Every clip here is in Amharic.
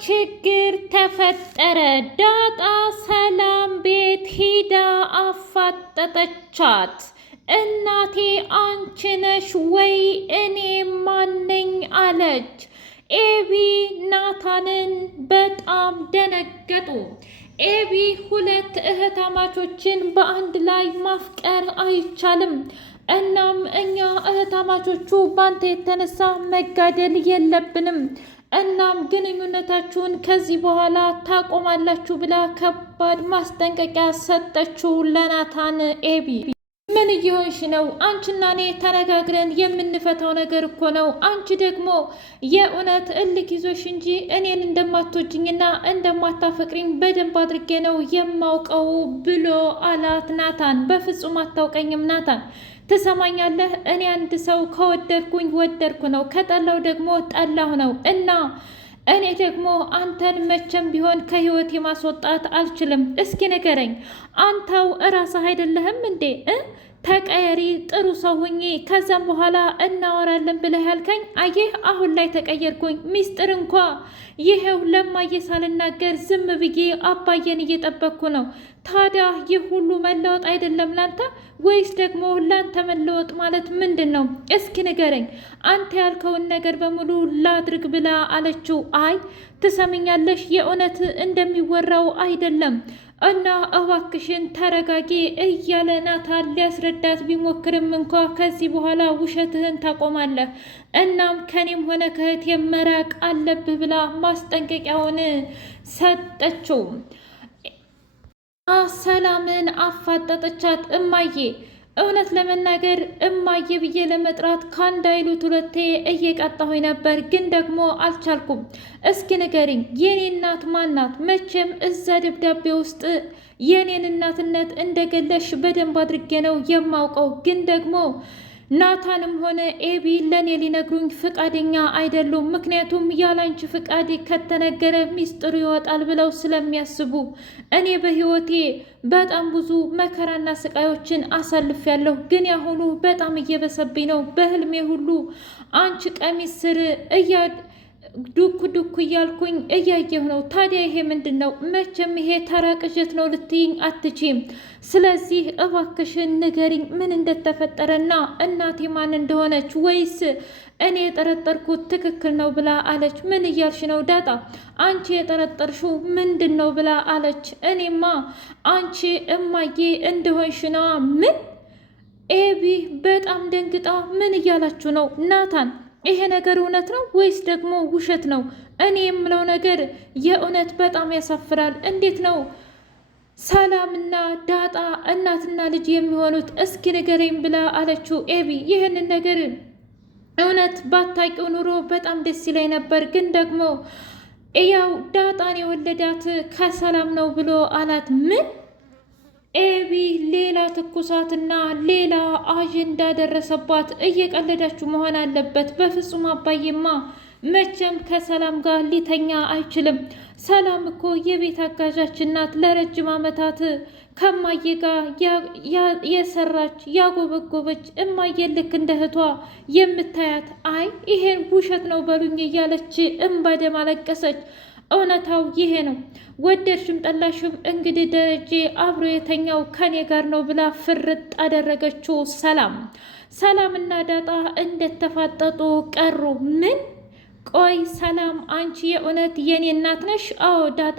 ችግር ተፈጠረ። ዳጣ ሰላም ቤት ሂዳ አፋጠጠቻት። እናቴ አንቺ ነሽ ወይ እኔ ማነኝ አለች። ኤቢ ናታንን በጣም ደነገጡ። ኤቢ ሁለት እህታማቾችን በአንድ ላይ ማፍቀር አይቻልም። እናም እኛ እህታማቾቹ ባንተ የተነሳ መጋደል የለብንም። እናም ግንኙነታችሁን ከዚህ በኋላ ታቆማላችሁ ብላ ከባድ ማስጠንቀቂያ ሰጠችው ለናታን። ኤቢ ምን እየሆንሽ ነው? አንቺና እኔ ተነጋግረን የምንፈታው ነገር እኮ ነው። አንቺ ደግሞ የእውነት እልክ ይዞሽ እንጂ እኔን እንደማትወጂኝና እንደማታፈቅሪኝ በደንብ አድርጌ ነው የማውቀው ብሎ አላት ናታን። በፍጹም አታውቀኝም ናታን፣ ትሰማኛለህ? እኔ አንድ ሰው ከወደድኩኝ ወደድኩ ነው፣ ከጠላው ደግሞ ጠላሁ ነው እና እኔ ደግሞ አንተን መቼም ቢሆን ከህይወት ማስወጣት አልችልም። እስኪ ንገረኝ፣ አንተው እራስህ አይደለህም እንዴ ተቀየሪ፣ ጥሩ ሰው ሁኚ፣ ከዛም በኋላ እናወራለን ብለህ ያልከኝ? አየህ አሁን ላይ ተቀየርኩኝ። ሚስጥር እንኳ ይሄው ለማየ ሳልናገር ዝም ብዬ አባዬን እየጠበቅኩ ነው። ታዲያ ይህ ሁሉ መለወጥ አይደለም ላንተ? ወይስ ደግሞ ላንተ መለወጥ ማለት ምንድን ነው? እስኪ ንገረኝ። አንተ ያልከውን ነገር በሙሉ ላድርግ ብላ አለችው። አይ ትሰምኛለሽ፣ የእውነት እንደሚወራው አይደለም እና እባክሽን ተረጋጊ እያለ ናታን ሊያስረዳት ቢሞክርም እንኳ ከዚህ በኋላ ውሸትህን ታቆማለህ፣ እናም ከኔም ሆነ ከእህቴ መራቅ አለብህ ብላ ማስጠንቀቂያውን ሰጠችው። ሰላምን አፋጠጠቻት። እማዬ እውነት ለመናገር እማዬ ብዬ ለመጥራት ከአንድ አይሉት ሁለቴ እየቀጣሁኝ ነበር፣ ግን ደግሞ አልቻልኩም። እስኪ ንገሪኝ የኔ እናት ማናት? መቼም እዛ ደብዳቤ ውስጥ የኔን እናትነት እንደገለሽ በደንብ አድርጌ ነው የማውቀው፣ ግን ደግሞ ናታንም ሆነ ኤቢ ለእኔ ሊነግሩኝ ፍቃደኛ አይደሉም። ምክንያቱም ያላንቺ ፍቃድ ከተነገረ ሚስጥሩ ይወጣል ብለው ስለሚያስቡ። እኔ በህይወቴ በጣም ብዙ መከራና ስቃዮችን አሳልፌያለሁ፣ ግን ያሁኑ በጣም እየበሰብኝ ነው። በህልሜ ሁሉ አንቺ ቀሚስ ስር ዱክ ዱክ እያልኩኝ እያየሁ ነው። ታዲያ ይሄ ምንድን ነው? መቼም ይሄ ተራ ቅዠት ነው ልትይኝ አትችም። ስለዚህ እባክሽን ንገሪኝ ምን እንደተፈጠረና እናቴ ማን እንደሆነች፣ ወይስ እኔ የጠረጠርኩት ትክክል ነው ብላ አለች። ምን እያልሽ ነው ዳጣ? አንቺ የጠረጠርሽው ምንድን ነው ብላ አለች። እኔማ አንቺ እማዬ እንደሆንሽ ነዋ። ምን? ኤቢ በጣም ደንግጣ ምን እያላችሁ ነው? ናታን ይሄ ነገር እውነት ነው ወይስ ደግሞ ውሸት ነው? እኔ የምለው ነገር የእውነት በጣም ያሳፍራል። እንዴት ነው ሰላምና ዳጣ እናትና ልጅ የሚሆኑት? እስኪ ንገረኝ ብላ አለችው። ኤቢ ይህንን ነገር እውነት ባታውቂው ኑሮ በጣም ደስ ይለኝ ነበር፣ ግን ደግሞ ያው ዳጣን የወለዳት ከሰላም ነው ብሎ አላት። ምን? ኤቢ ሌላ ትኩሳትና ሌላ አጀንዳ ደረሰባት። እየቀለዳችሁ መሆን አለበት። በፍጹም አባዬማ መቼም ከሰላም ጋር ሊተኛ አይችልም። ሰላም እኮ የቤት አጋዣችን ናት። ለረጅም ዓመታት ከማዬ ጋር የሰራች ያጎበጎበች፣ እማዬ ልክ እንደ እህቷ የምታያት። አይ ይሄን ውሸት ነው በሉኝ እያለች እምባ ደም አለቀሰች። እውነታው ይሄ ነው። ወደድሽም ጠላሽም እንግዲህ ደረጀ አብሮ የተኛው ከኔ ጋር ነው ብላ ፍርጥ አደረገችው። ሰላምና ዳጣ እንደተፋጠጡ ቀሩ። ምን? ቆይ ሰላም አንቺ የእውነት የኔ እናት ነሽ? አዎ ዳጣ፣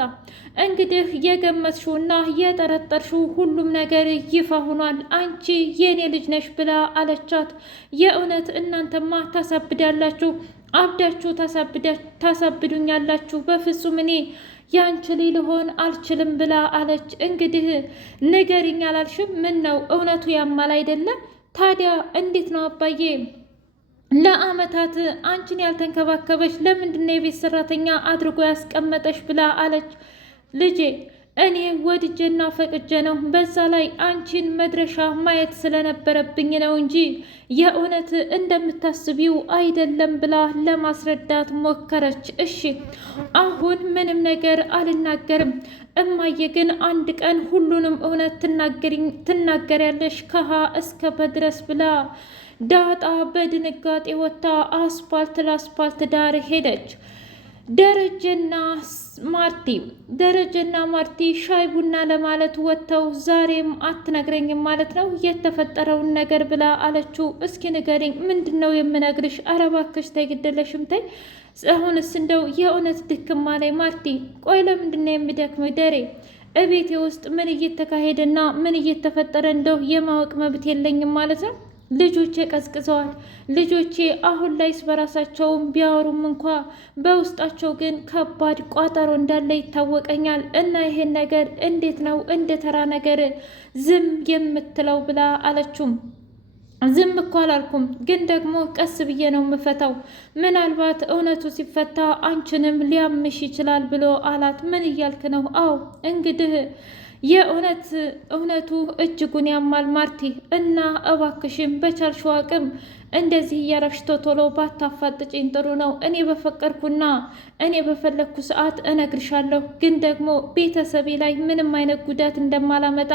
እንግዲህ የገመትሽውና የጠረጠርሽው ሁሉም ነገር ይፋ ሆኗል። አንቺ የኔ ልጅ ነሽ ብላ አለቻት። የእውነት እናንተማ ታሳብዳላችሁ፣ አብዳችሁ ታሳብዱኛላችሁ። በፍጹም እኔ ያንቺ ልጅ ልሆን አልችልም ብላ አለች። እንግዲህ ንገሪኝ አላልሽም? ምን ነው እውነቱ ያማል አይደለም? ታዲያ እንዴት ነው አባዬ ለአመታት አንቺን ያልተንከባከበች? ለምንድነው የቤት ሰራተኛ አድርጎ ያስቀመጠሽ? ብላ አለች። ልጄ እኔ ወድጄና ፈቅጄ ነው። በዛ ላይ አንቺን መድረሻ ማየት ስለነበረብኝ ነው እንጂ የእውነት እንደምታስቢው አይደለም ብላ ለማስረዳት ሞከረች። እሺ አሁን ምንም ነገር አልናገርም። እማዬ ግን አንድ ቀን ሁሉንም እውነት ትናገሪያለሽ ከሀ እስከ ፐ ድረስ ብላ ዳጣ በድንጋጤ ወጥታ አስፓልት ለአስፓልት ዳር ሄደች። ደረጀና ማርቲ ሻይ ቡና ለማለት ወጥተው ዛሬም አትነግረኝም ማለት ነው የተፈጠረውን ነገር ብላ አለችው። እስኪ ንገሪኝ፣ ምንድን ነው የምነግርሽ? ኧረ እባክሽ ተይ፣ ግደለሽም ተይ። አሁንስ እንደው የእውነት ድክማ ላይ ማርቲ። ቆይ ለምንድን ነው የምደክመው? ደሬ እቤቴ ውስጥ ምን እየተካሄደና ምን እየተፈጠረ እንደው የማወቅ መብት የለኝም ማለት ነው? ልጆቼ ቀዝቅዘዋል። ልጆቼ አሁን ላይ በራሳቸውም ቢያወሩም እንኳ በውስጣቸው ግን ከባድ ቋጠሮ እንዳለ ይታወቀኛል። እና ይሄን ነገር እንዴት ነው እንደ ተራ ነገር ዝም የምትለው ብላ አለችውም። ዝም እኮ አላልኩም፣ ግን ደግሞ ቀስ ብዬ ነው የምፈታው። ምናልባት እውነቱ ሲፈታ አንቺንም ሊያምሽ ይችላል ብሎ አላት። ምን እያልክ ነው? አዎ እንግዲህ እውነቱ እጅጉን ያማል ማርቲ። እና እባክሽም በቻልሽው አቅም እንደዚህ እያረግሽ ቶሎ ባታፋጥጭኝ ጥሩ ነው። እኔ በፈቀድኩና እኔ በፈለግኩ ሰዓት እነግርሻለሁ፣ ግን ደግሞ ቤተሰቤ ላይ ምንም አይነት ጉዳት እንደማላመጣ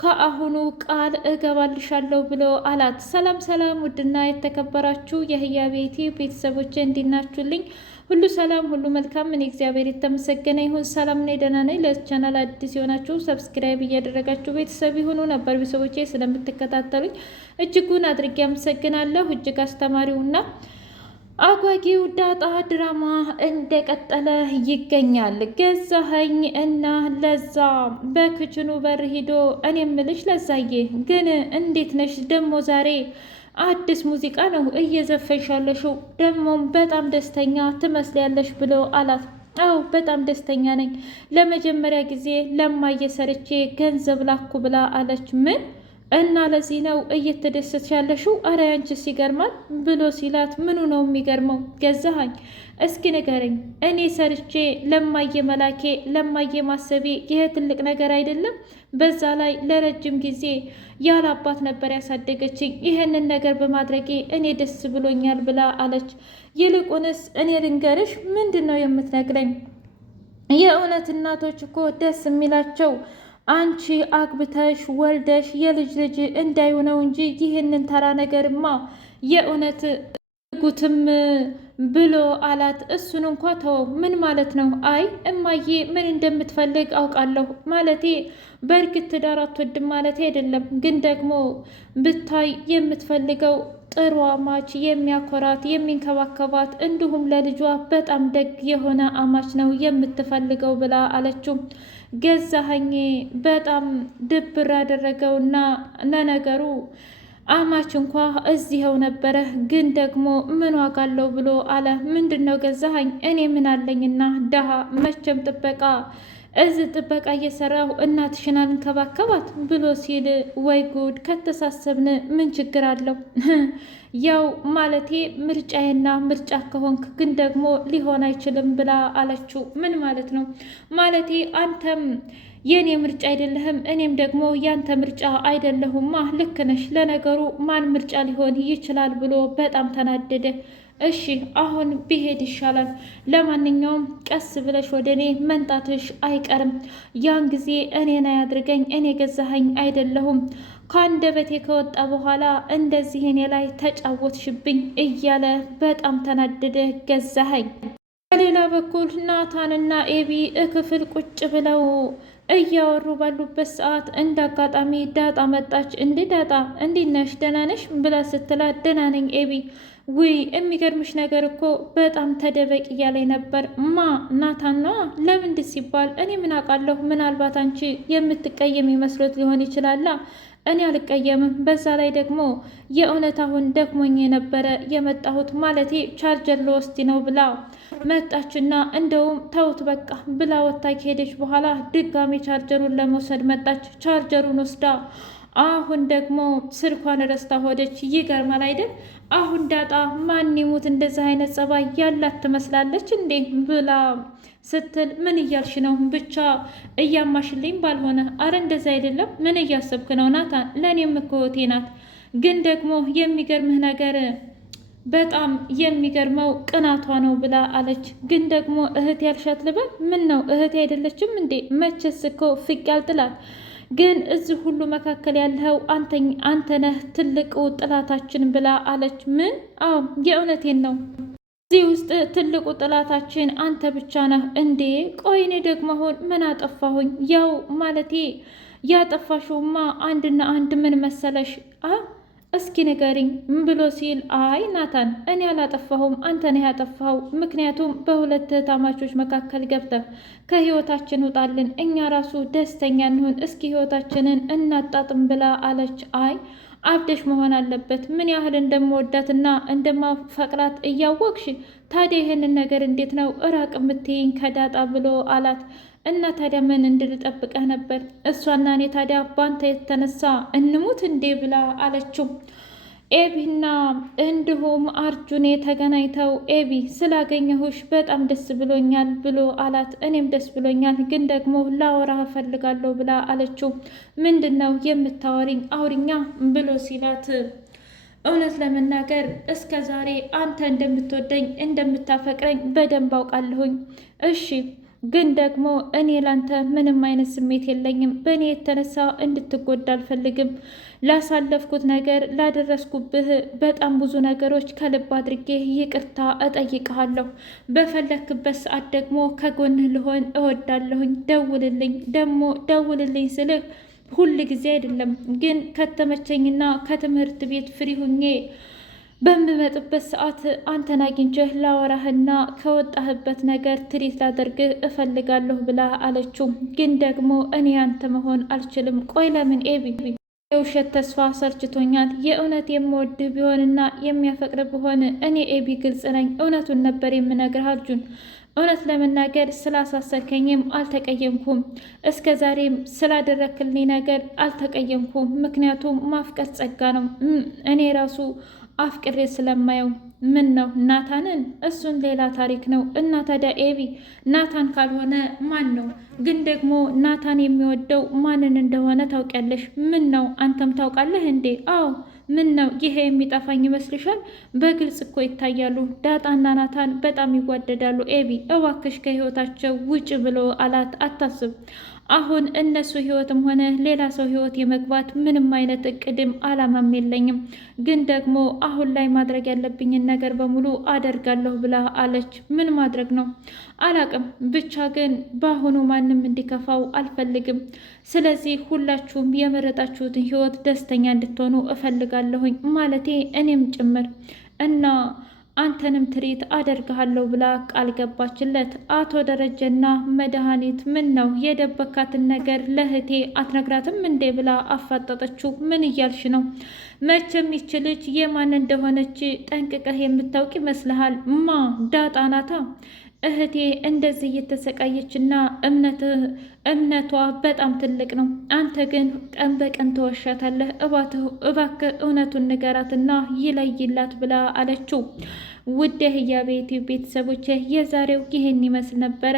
ከአሁኑ ቃል እገባልሻለሁ ብሎ አላት። ሰላም ሰላም! ውድና የተከበራችሁ የህያ ቤቴ ቤተሰቦች እንዲናችሁልኝ ሁሉ ሰላም ሁሉ መልካም። እኔ እግዚአብሔር የተመሰገነ ይሁን ሰላም ነኝ፣ ደህና ነኝ። ለቻናል አዲስ የሆናችሁ ሰብስክራይብ እያደረጋችሁ ቤተሰብ ይሁኑ። ነበር ቤተሰቦቼ ስለምትከታተሉኝ እጅጉን አድርጌ አመሰግናለሁ። እጅግ አስተማሪውና አጓጊው ዳጣ ድራማ እንደቀጠለ ይገኛል። ገዛኸኝ እና ለዛ በክችኑ በር ሂዶ እኔ እምልሽ ለዛዬ ግን እንዴት ነሽ ደግሞ ዛሬ አዲስ ሙዚቃ ነው እየዘፈንሽ ያለሽው፣ ደግሞም በጣም ደስተኛ ትመስያለሽ ብሎ አላት። አዎ በጣም ደስተኛ ነኝ፣ ለመጀመሪያ ጊዜ ለማየ ሰርቼ ገንዘብ ላኩ ብላ አለች። ምን? እና ለዚህ ነው እየተደሰትሽ ያለሽው? አረ ያንቺስ ይገርማል ብሎ ሲላት፣ ምኑ ነው የሚገርመው ገዛኸኝ? እስኪ ንገረኝ። እኔ ሰርቼ ለማየ መላኬ ለማየ ማሰቤ ይሄ ትልቅ ነገር አይደለም? በዛ ላይ ለረጅም ጊዜ ያለ አባት ነበር ያሳደገችኝ። ይህንን ነገር በማድረጌ እኔ ደስ ብሎኛል ብላ አለች። ይልቁንስ እኔ ልንገርሽ። ምንድን ነው የምትነግረኝ? የእውነት እናቶች እኮ ደስ የሚላቸው አንቺ አግብተሽ ወልደሽ የልጅ ልጅ እንዳዩ ነው እንጂ ይህንን ተራ ነገርማ የእውነት ጉትም ብሎ አላት። እሱን እንኳ ተወው። ምን ማለት ነው? አይ እማዬ ምን እንደምትፈልግ አውቃለሁ። ማለቴ በእርግጥ ትዳር አትወድም ማለቴ አይደለም፣ ግን ደግሞ ብታይ የምትፈልገው ጥሩ አማች፣ የሚያኮራት፣ የሚንከባከባት እንዲሁም ለልጇ በጣም ደግ የሆነ አማች ነው የምትፈልገው ብላ አለችው። ገዛኸኝ በጣም ድብር ያደረገውና ለነገሩ አማች እንኳ እዚኸው ነበረ፣ ግን ደግሞ ምን ዋጋ አለው ብሎ አለ። ምንድን ነው ገዛኸኝ? እኔ ምን አለኝና ደሃ መቼም ጥበቃ እዚህ ጥበቃ እየሰራሁ እናትሽን አልንከባከባት ብሎ ሲል፣ ወይ ጉድ! ከተሳሰብን ምን ችግር አለው? ያው ማለቴ ምርጫዬና ምርጫ ከሆንክ ግን ደግሞ ሊሆን አይችልም ብላ አለችው። ምን ማለት ነው? ማለቴ አንተም የእኔ ምርጫ አይደለህም፣ እኔም ደግሞ ያንተ ምርጫ አይደለሁማ። ልክ ነሽ። ለነገሩ ማን ምርጫ ሊሆን ይችላል ብሎ በጣም ተናደደ። እሺ አሁን ቢሄድ ይሻላል። ለማንኛውም ቀስ ብለሽ ወደ እኔ መንጣትሽ አይቀርም። ያን ጊዜ እኔን አያድርገኝ፣ እኔ ገዛኸኝ አይደለሁም። ከአንደበቴ ከወጣ በኋላ እንደዚህ እኔ ላይ ተጫወትሽብኝ እያለ በጣም ተናደደ ገዛኸኝ። በሌላ በኩል ናታንና ኤቢ ክፍል ቁጭ ብለው እያወሩ ባሉበት ሰዓት እንደ አጋጣሚ ዳጣ መጣች። እንዴ ዳጣ እንዴት ነሽ? ደህና ነሽ ብላ ስትላት፣ ደህና ነኝ ኤቢ። ውይ የሚገርምሽ ነገር እኮ በጣም ተደበቅ እያለኝ ነበር። ማ ናታን ነዋ። ለምንድ ሲባል እኔ ምን አውቃለሁ፣ ምናልባት አንቺ የምትቀየም ይመስሎት ሊሆን ይችላላ። እኔ አልቀየምም። በዛ ላይ ደግሞ የእውነት አሁን ደክሞኝ የነበረ የመጣሁት ማለቴ ቻርጀር ልወስድ ነው ብላ መጣችና እንደውም ተውት በቃ ብላ ወታ ከሄደች በኋላ ድጋሜ ቻርጀሩን ለመውሰድ መጣች። ቻርጀሩን ወስዳ አሁን ደግሞ ስልኳን ረስታ ሆደች። ይገርማል አይደል? አሁን ዳጣ ማን ይሙት እንደዚህ አይነት ጸባይ ያላት ትመስላለች እንዴ ብላ ስትል፣ ምን እያልሽ ነው? ብቻ እያማሽልኝ ባልሆነ። አረ እንደዛ አይደለም። ምን እያሰብክ ነው ናታን? ለእኔም እኮ እህቴ ናት። ግን ደግሞ የሚገርምህ ነገር በጣም የሚገርመው ቅናቷ ነው ብላ አለች። ግን ደግሞ እህት ያልሻት ልበል? ምን ነው እህቴ አይደለችም እንዴ? መቼስ እኮ ፍቅ ያልጥላት። ግን እዚህ ሁሉ መካከል ያለው አንተ ነህ ትልቁ ጥላታችን ብላ አለች። ምን? አዎ የእውነቴን ነው። እዚህ ውስጥ ትልቁ ጥላታችን አንተ ብቻ ነህ እንዴ? ቆይ እኔ ደግሞ አሁን ምን አጠፋሁኝ? ያው ማለቴ ያጠፋሽውማ አንድና አንድ ምን መሰለሽ? እስኪ ንገሪኝ ብሎ ሲል አይ ናታን፣ እኔ አላጠፋሁም፣ አንተ ነህ ያጠፋኸው። ምክንያቱም በሁለት እህታማቾች መካከል ገብተህ ከህይወታችን ውጣልን፣ እኛ ራሱ ደስተኛ እንሁን፣ እስኪ ህይወታችንን እናጣጥም ብላ አለች። አይ አብደሽ መሆን አለበት። ምን ያህል እንደምወዳትና እንደማፈቅራት እያወቅሽ ታዲያ ይህንን ነገር እንዴት ነው እራቅ የምትይኝ ከዳጣ ብሎ አላት። እና ታዲያ ምን እንድልጠብቀህ ነበር? እሷና እኔ ታዲያ ባንተ የተነሳ እንሙት እንዴ ብላ አለችው። ኤቢና እንዲሁም አርጁኔ ተገናኝተው ኤቢ ስላገኘሁሽ በጣም ደስ ብሎኛል ብሎ አላት። እኔም ደስ ብሎኛል፣ ግን ደግሞ ላወራህ እፈልጋለሁ ብላ አለችው። ምንድን ነው የምታወሪኝ? አውሪኛ ብሎ ሲላት እውነት ለመናገር እስከ ዛሬ አንተ እንደምትወደኝ እንደምታፈቅረኝ በደንብ አውቃለሁኝ። እሺ ግን ደግሞ እኔ ላንተ ምንም አይነት ስሜት የለኝም። በእኔ የተነሳ እንድትጎዳ አልፈልግም። ላሳለፍኩት ነገር፣ ላደረስኩብህ በጣም ብዙ ነገሮች ከልብ አድርጌ ይቅርታ እጠይቅሃለሁ። በፈለክበት ሰዓት ደግሞ ከጎንህ ልሆን እወዳለሁኝ። ደውልልኝ። ደግሞ ደውልልኝ ስልህ ሁል ጊዜ አይደለም፣ ግን ከተመቸኝና ከትምህርት ቤት ፍሪ ሁኜ በምመጥበት ሰዓት አንተን አግኝቼህ ላወራህና ከወጣህበት ነገር ትሪት ላደርግህ እፈልጋለሁ ብላ አለችው። ግን ደግሞ እኔ አንተ መሆን አልችልም። ቆይ ለምን ኤቢ? የውሸት ተስፋ ሰርችቶኛል። የእውነት የምወድህ ቢሆንና የሚያፈቅር ቢሆን እኔ ኤቢ ግልጽ ነኝ። እውነቱን ነበር የምነግርህ አርጁን። እውነት ለመናገር ስላሳሰርከኝም አልተቀየምኩም። እስከ ዛሬም ስላደረክልኝ ነገር አልተቀየምኩም። ምክንያቱም ማፍቀር ጸጋ ነው። እኔ ራሱ አፍቅሬ ስለማየው። ምን ነው ናታንን? እሱን ሌላ ታሪክ ነው። እና ታዲያ ኤቢ ናታን ካልሆነ ማን ነው? ግን ደግሞ ናታን የሚወደው ማንን እንደሆነ ታውቂያለሽ? ምን ነው አንተም ታውቃለህ እንዴ? አዎ። ምን ነው ይሄ የሚጠፋኝ ይመስልሻል? በግልጽ እኮ ይታያሉ። ዳጣና ናታን በጣም ይዋደዳሉ። ኤቢ እባክሽ ከህይወታቸው ውጭ ብሎ አላት። አታስብ፣ አሁን እነሱ ህይወትም ሆነ ሌላ ሰው ህይወት የመግባት ምንም አይነት እቅድም አላማም የለኝም። ግን ደግሞ አሁን ላይ ማድረግ ያለብኝን ነገር በሙሉ አደርጋለሁ ብላ አለች። ምን ማድረግ ነው? አላቅም፣ ብቻ ግን በአሁኑ ማንም እንዲከፋው አልፈልግም። ስለዚህ ሁላችሁም የመረጣችሁትን ህይወት ደስተኛ እንድትሆኑ እፈልጋለሁኝ፣ ማለቴ እኔም ጭምር እና አንተንም ትሪት አደርግሃለሁ ብላ ቃል ገባችለት። አቶ ደረጀና መድኃኒት ምን ነው የደበካትን ነገር ለእህቴ አትነግራትም እንዴ ብላ አፋጠጠችው። ምን እያልሽ ነው? መቼም ይች ልጅ የማን እንደሆነች ጠንቅቀህ የምታውቅ ይመስልሃል? ማ ዳጣ ናታ። እህቴ እንደዚህ እየተሰቃየችና እምነቷ በጣም ትልቅ ነው። አንተ ግን ቀን በቀን ተወሻታለህ። እባክህ እውነቱን ንገራትና ይለይላት ብላ አለችው። ውድ የህያ ቤት ቤተሰቦች የዛሬው ይህን ይመስል ነበረ።